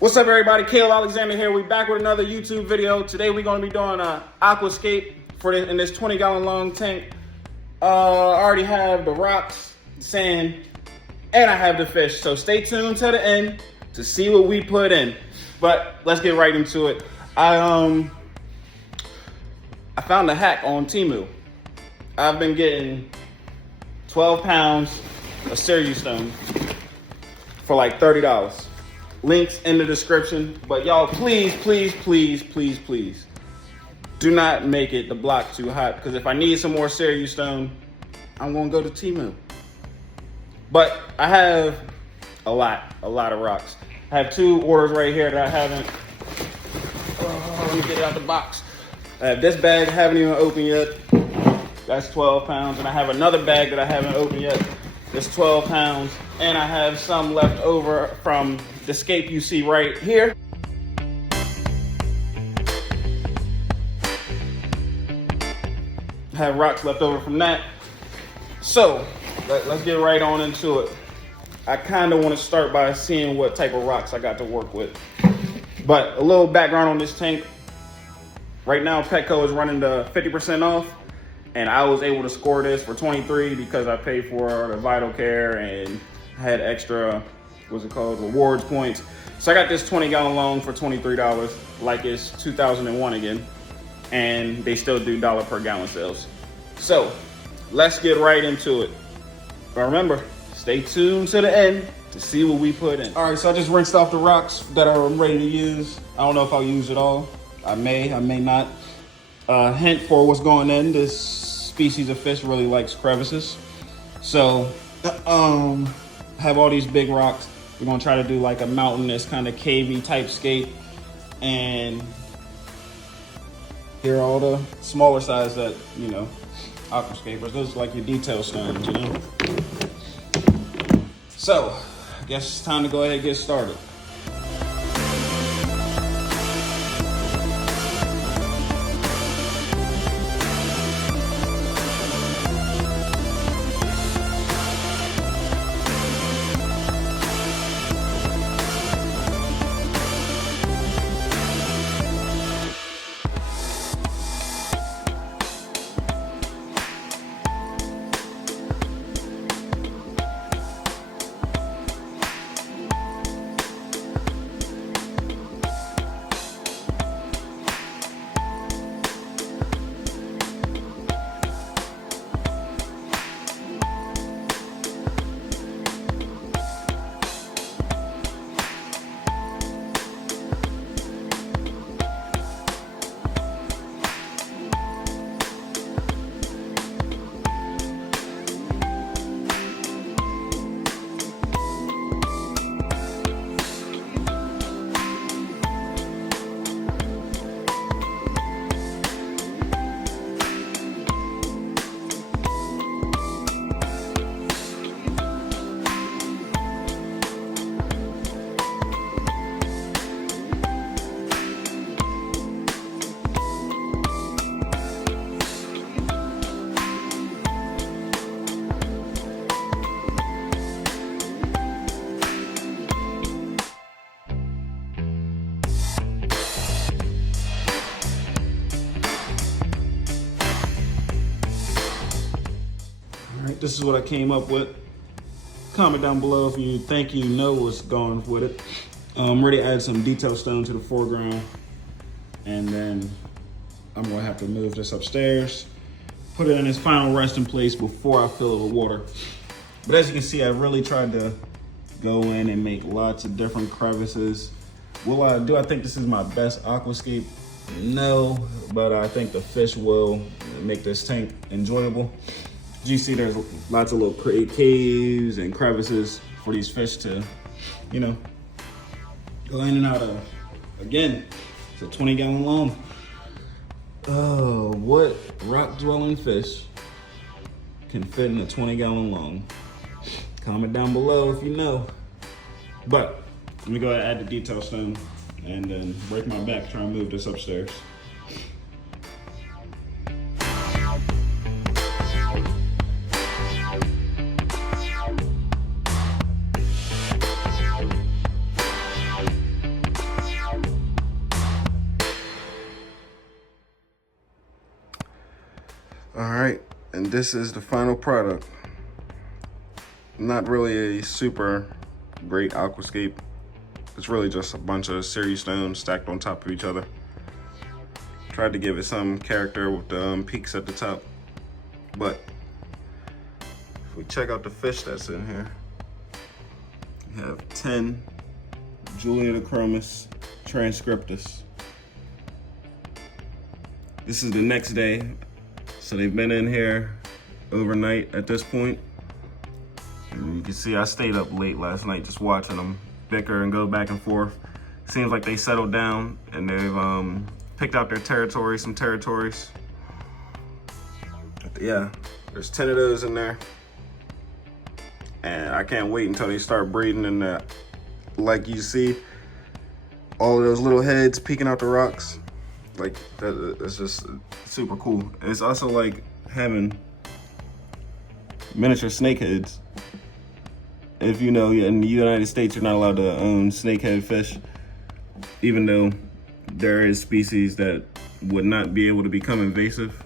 What's up, everybody? Caleb Alexander here. We back with another YouTube video. Today we're going to be doing an Aquascape in this 20-gallon long tank. I already have the rocks, the sand, and I have the fish. So stay tuned to the end to see what we put in. But let's get right into it. I found a hack on Temu. I've been getting 12 pounds of cereal stone for like $30. Links in the description. But y'all, please do not make it the block too hot, because if I need some more cereal stone, I'm gonna go to Temu. But I have a lot of rocks. I have 2 orders right here that I haven't. Let me get it out the box. I have this bag I haven't even opened yet. That's 12 pounds. And I have another bag that I haven't opened yet. That's 12 pounds. And I have some left over from the scape you see right here. I have rocks left over from that. So let's get right on into it. I kind of want to start by seeing what type of rocks I got to work with. But a little background on this tank. Right now, Petco is running the 50% off. And I was able to score this for $23 because I paid for the Vital Care and had extra, rewards points. So I got this 20-gallon loan for $23, like it's 2001 again. And they still do dollar per gallon sales. So let's get right into it. But remember, stay tuned to the end to see what we put in. All right, so I just rinsed off the rocks that I'm ready to use. I don't know if I'll use it all. I may not. Hint for what's going in, this species of fish really likes crevices. So have all these big rocks. We're gonna try to do like a mountainous kind of cavey type scape, and here are all the smaller size that, you know, aquascapers, those are like your detail stones, you know. So I guess it's time to go ahead and get started. This is what I came up with. Comment down below if you think you know what's going with it. I'm ready to add some detail stone to the foreground, and then I'm gonna have to move this upstairs, put it in its final resting place before I fill it with water. But as you can see, I really tried to go in and make lots of different crevices. Do I think this is my best aquascape? No, but I think the fish will make this tank enjoyable. As you see, there's lots of little caves and crevices for these fish to, you know, go in and out of. Again, it's a 20-gallon loan. Oh, what rock-dwelling fish can fit in a 20-gallon loan? Comment down below if you know. But let me go ahead and add the detail stone and then break my back trying to move this upstairs. All right, and this is the final product. Not really a super great aquascape. It's really just a bunch of series stones stacked on top of each other. Tried to give it some character with the peaks at the top. But if we check out the fish that's in here, we have 10 Juliatochromis transcriptus. This is the next day, so they've been in here overnight at this point. And you can see I stayed up late last night just watching them bicker and go back and forth. Seems like they settled down and they've picked out their territory, some territories. But yeah, there's 10 of those in there. And I can't wait until they start breeding. And like you see, all of those little heads peeking out the rocks. Like, that's just super cool. And it's also like having miniature snakeheads. If you know, in the United States, you're not allowed to own snakehead fish, even though there is species that would not be able to become invasive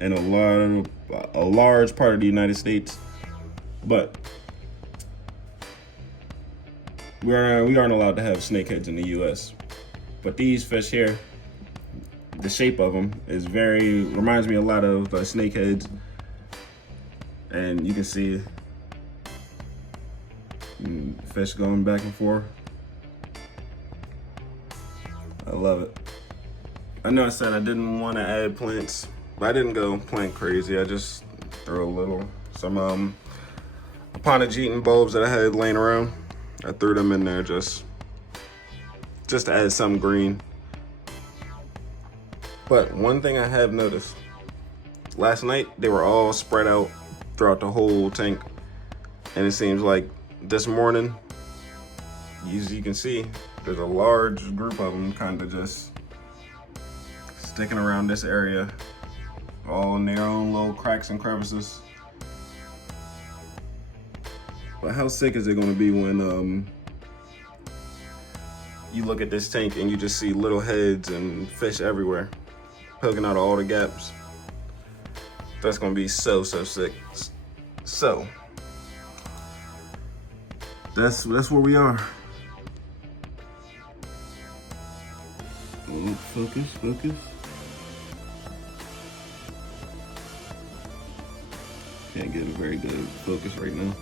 in a large part of the United States. But we aren't allowed to have snakeheads in the US. But these fish here, the shape of them reminds me a lot of snakeheads. And you can see fish going back and forth. I love it. I know I said I didn't want to add plants, but I didn't go plant crazy. I just threw some Aponogeton bulbs that I had laying around. I threw them in there just to add some green. But one thing I have noticed, last night they were all spread out throughout the whole tank, and it seems like this morning, as you can see, there's a large group of them kind of just sticking around this area, all in their own little cracks and crevices. But how sick is it going to be when you look at this tank and you just see little heads and fish everywhere, poking out of all the gaps? That's going to be so sick. So that's where we are. Oh, focus. Can't get a very good focus right now.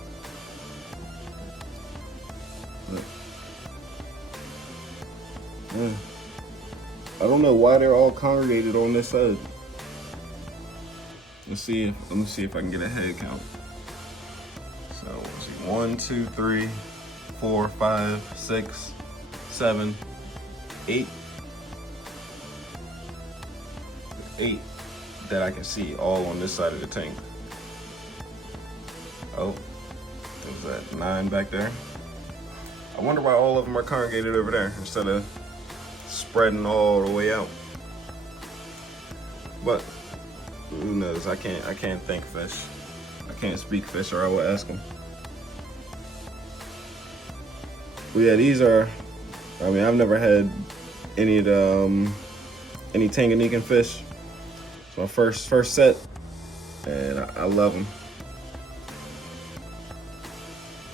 But, yeah. I don't know why they're all congregated on this side. Let me see if I can get a head count. So let's see, 1, 2, 3, 4, 5, 6, 7, 8. 8 that I can see all on this side of the tank. Oh, what was that, 9 back there? I wonder why all of them are congregated over there instead of spreading all the way out. But who knows? I can't think fish. I can't speak fish, or I will ask them. But yeah, these are. I mean, I've never had any of the any Tanganyikan fish. It's my first set, and I love them.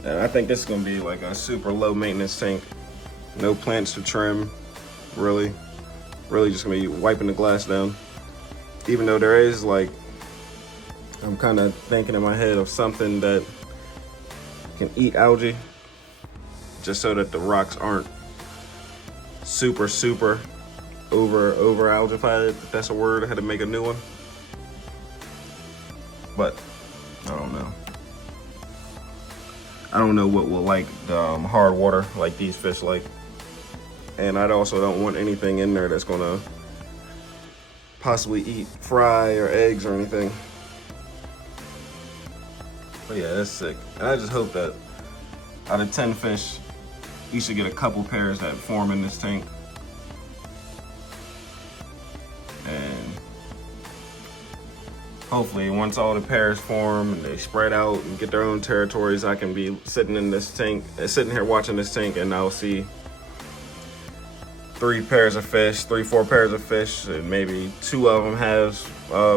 And I think this is gonna be like a super low maintenance tank. No plants to trim, really just gonna be wiping the glass down. Even though there is I'm kind of thinking in my head of something that can eat algae, just so that the rocks aren't super over algified, if that's a word. I had to make a new one. But I don't know. I don't know what will like the hard water like these fish like. And I also don't want anything in there that's gonna possibly eat fry or eggs or anything. But yeah, that's sick. And I just hope that out of 10 fish, you should get a couple pairs that form in this tank. And hopefully once all the pairs form and they spread out and get their own territories, I can be sitting in this tank, sitting here watching this tank, and I'll see 3 pairs of fish, 3-4 pairs of fish, and maybe 2 of them have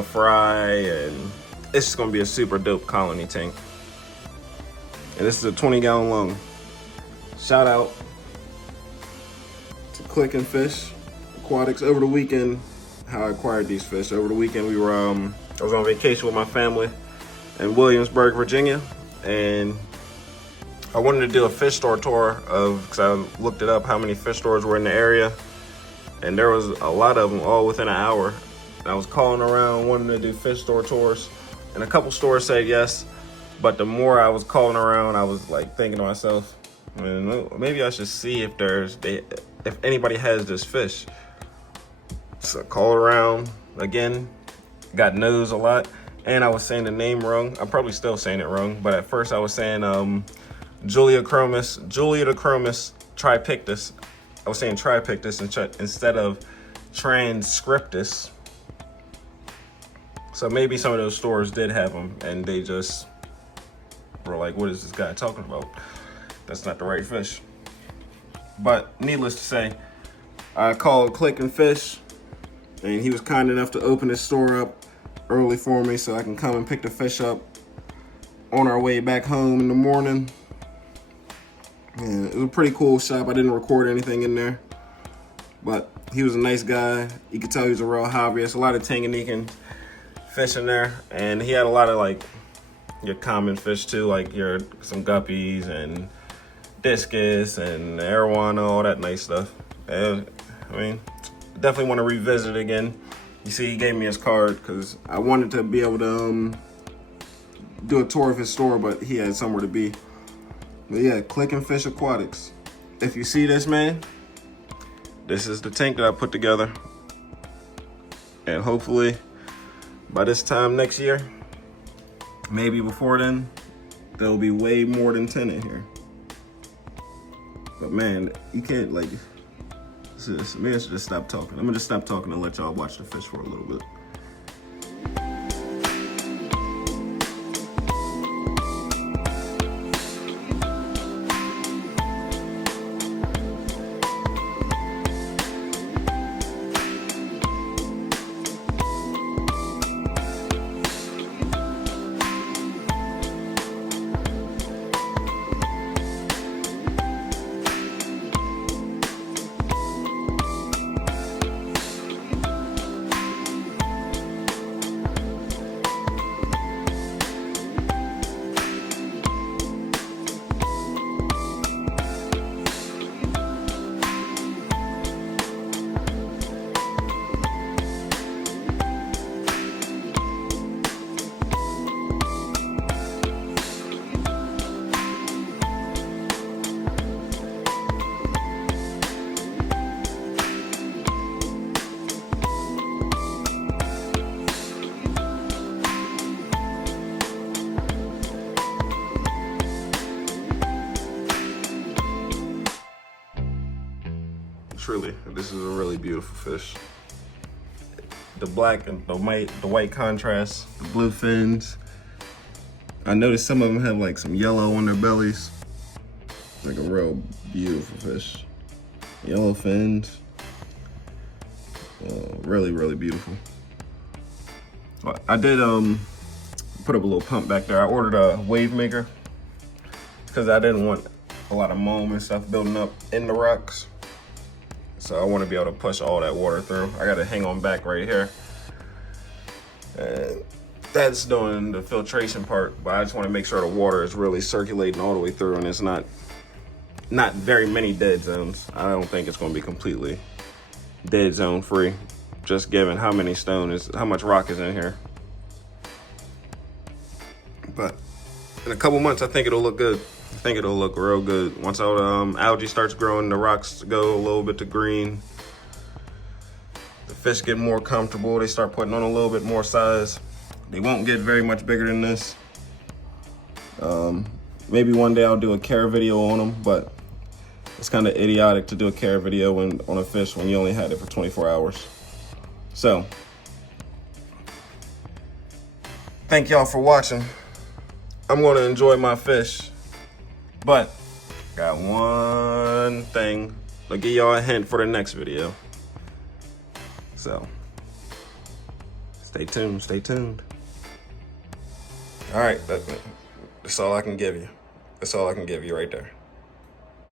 fry, and it's just gonna be a super dope colony tank. And this is a 20-gallon loan. Shout out to Click and Fish Aquatics. Over the weekend, how I acquired these fish. Over the weekend, we were I was on vacation with my family in Williamsburg, Virginia, and I wanted to do a fish store tour because I looked it up how many fish stores were in the area, and there was a lot of them all within an hour. And I was calling around wanting to do fish store tours, and a couple stores said yes, but the more I was calling around, I was like thinking to myself, man, maybe I should see if anybody has this fish. So I called around again, got no's a lot, and I was saying the name wrong. I'm probably still saying it wrong, but at first I was saying Juliatochromis tripictus. I was saying tripictus instead of transcriptus. So maybe some of those stores did have them, and they just were like, what is this guy talking about? That's not the right fish. But needless to say, I called Click and Fish, and he was kind enough to open his store up early for me so I can come and pick the fish up on our way back home in the morning. And it was a pretty cool shop. I didn't record anything in there, but he was a nice guy. You could tell he was a real hobbyist. A lot of Tanganyikan fish in there, and he had a lot of like your common fish too, like some guppies and discus and arowana, all that nice stuff. And, I mean, definitely want to revisit it again. You see, he gave me his card because I wanted to be able to do a tour of his store, but he had somewhere to be. But yeah, Click and Fish Aquatics. If you see this, man, this is the tank that I put together. And hopefully, by this time next year, maybe before then, there'll be way more than 10 in here. But man, you can't like, maybe I should just stop talking. I'm gonna just stop talking and let y'all watch the fish for a little bit. Truly, this is a really beautiful fish. The black and the white contrast, the blue fins. I noticed some of them have like some yellow on their bellies. Like a real beautiful fish. Yellow fins. Really, really beautiful. I did put up a little pump back there. I ordered a wave maker because I didn't want a lot of moam and stuff building up in the rocks. So I want to be able to push all that water through. I got to hang on back right here. And that's doing the filtration part, but I just want to make sure the water is really circulating all the way through and it's not very many dead zones. I don't think it's going to be completely dead zone free, just given how much rock is in here. But in a couple months, I think it'll look good. I think it'll look real good. Once all the algae starts growing, the rocks go a little bit to green. The fish get more comfortable. They start putting on a little bit more size. They won't get very much bigger than this. Maybe one day I'll do a care video on them, but it's kind of idiotic to do a care video on a fish when you only had it for 24 hours. So, thank y'all for watching. I'm going to enjoy my fish. But got one thing I'll give y'all a hint for the next video. So, stay tuned, stay tuned. All right, that's all I can give you. That's all I can give you right there.